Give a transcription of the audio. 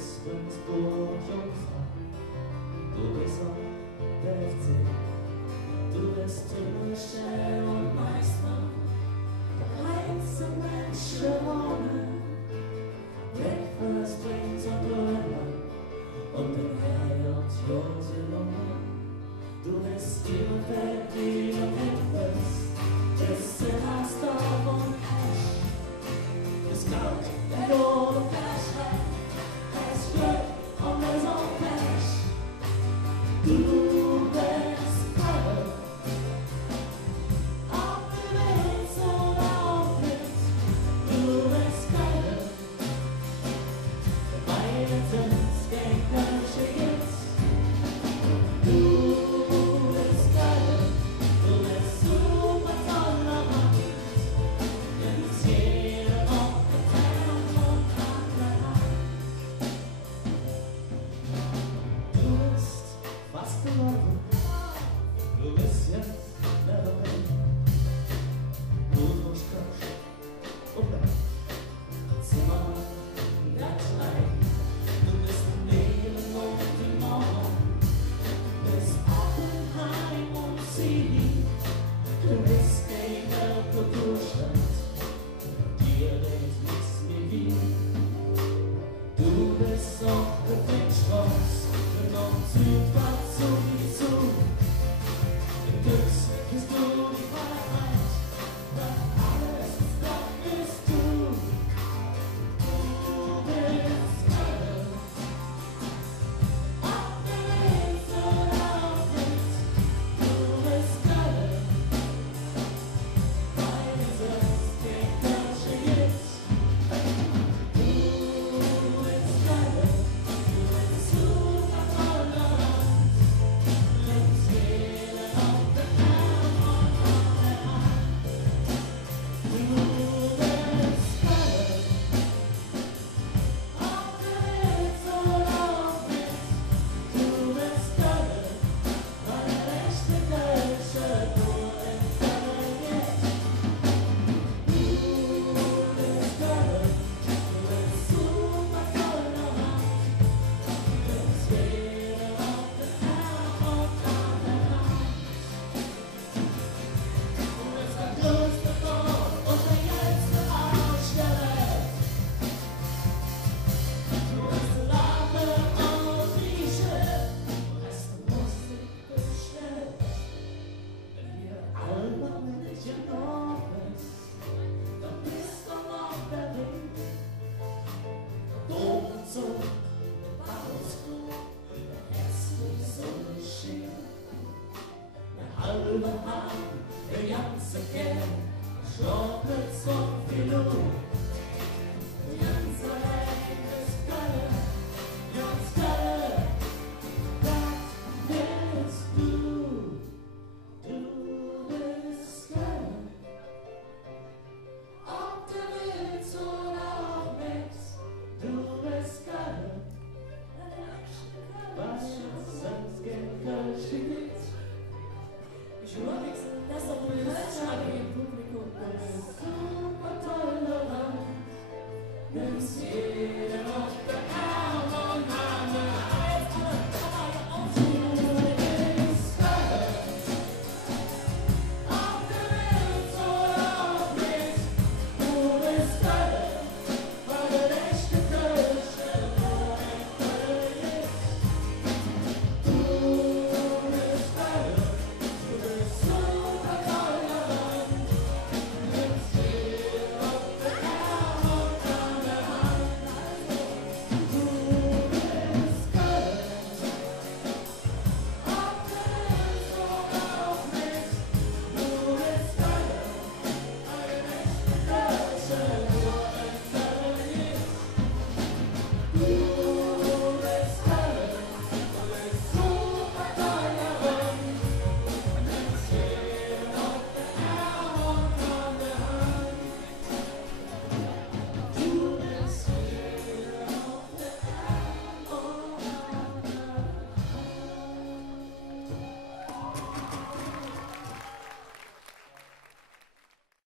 bist Günzburg Jungfrau, du bist auch der FC, du bist Michel und Meister, der heiße Menschen ohne Breakfast, Drinks und Burger und den Herr und Joselone. Du bist Bielefeld, die du bist, bist in Hasdorf und Esch, bist Gott, der Lohn und Pech, hast Glück und es auch Pech. Du bist Köln, ob du willst oder auch nicht, du bist Köln, beide sind's gegen Kölsche jetzt. Du bist jetzt never been. Du musst Kirsch und Berg, Zimmer, Gärtnerei. Du bist Leben und die Morgen, bist Oppenheim und Zini. Du bist gegen der Kulturstadt, dir redet nichts wie Wien. Du bist auch der Fischross, für Nord-Südwärts sowieso. Bist du die Freiheit, doch alles, das bist du. Du bist Köln, ob du willst oder auch nicht. Du bist Köln, weil es gegen Kölsche gibt. Du bist Köln, du bist super tolerant, links jeder auf der Überhang, der ganze Kerl, Schraubitz und Philo.